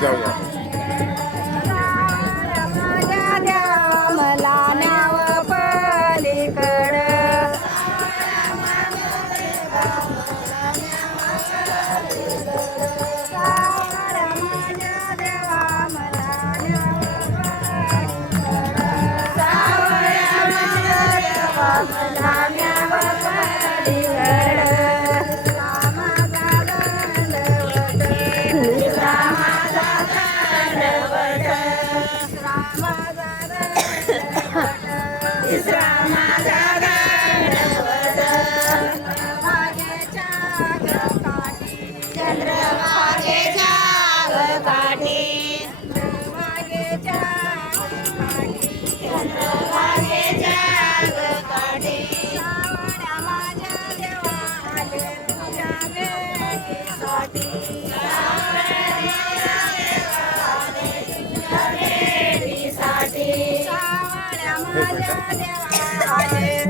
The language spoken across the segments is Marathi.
जाऊया. मला न्याव पलीकडं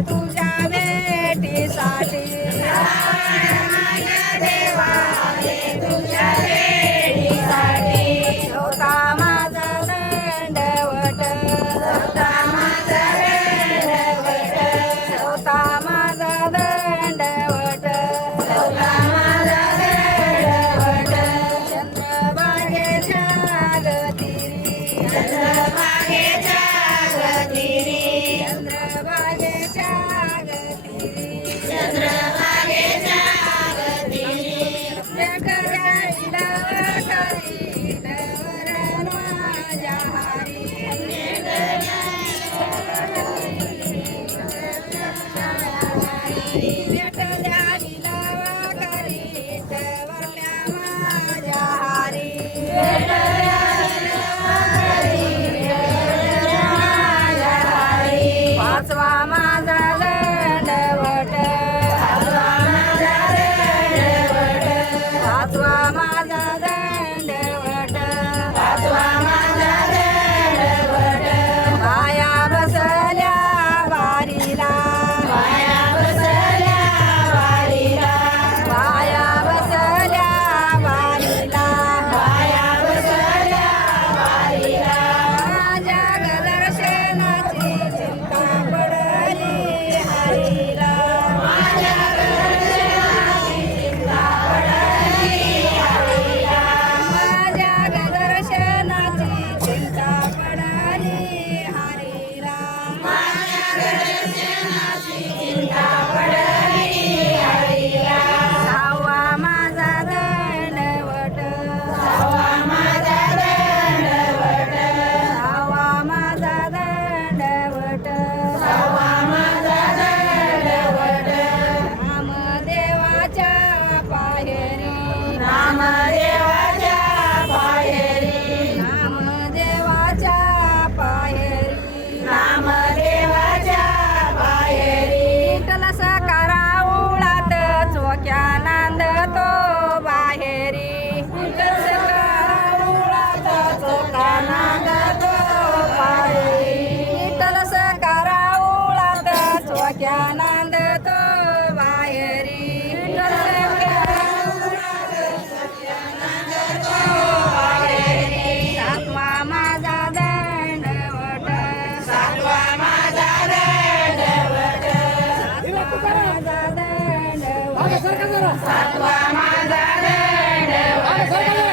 तुझ्या भेटीसाठी होता माझा दंडवट होता माझा दंडवट चंद्रभागेच्या गतीरी चंद्रभागेच्या वाचवा माझा दंडवट वाचवा माझा दंडवट बाया बसल्या वारीला बाया बसल्या वारीला माझ्या दर्शनाची चिंता पडली हरीला माझ्या दर्शनाची चिंता पडली हरीला सहावा माझा दंडवट सहावा माझा दंडवट रामदेवाच्या पायरी रामदेवाच्या पायरी विठ्ठल सकारावळात चोक्या नांदतो बाहेरी विठ्ठल सकारावळात चोक्या नांदतो बाहेरी विठ्ठल सकारावळात चोक्या नांदतो बाहेरी सातवा माझा दंडवट सातवा माझा दंडवट सातवा माझा दंडवट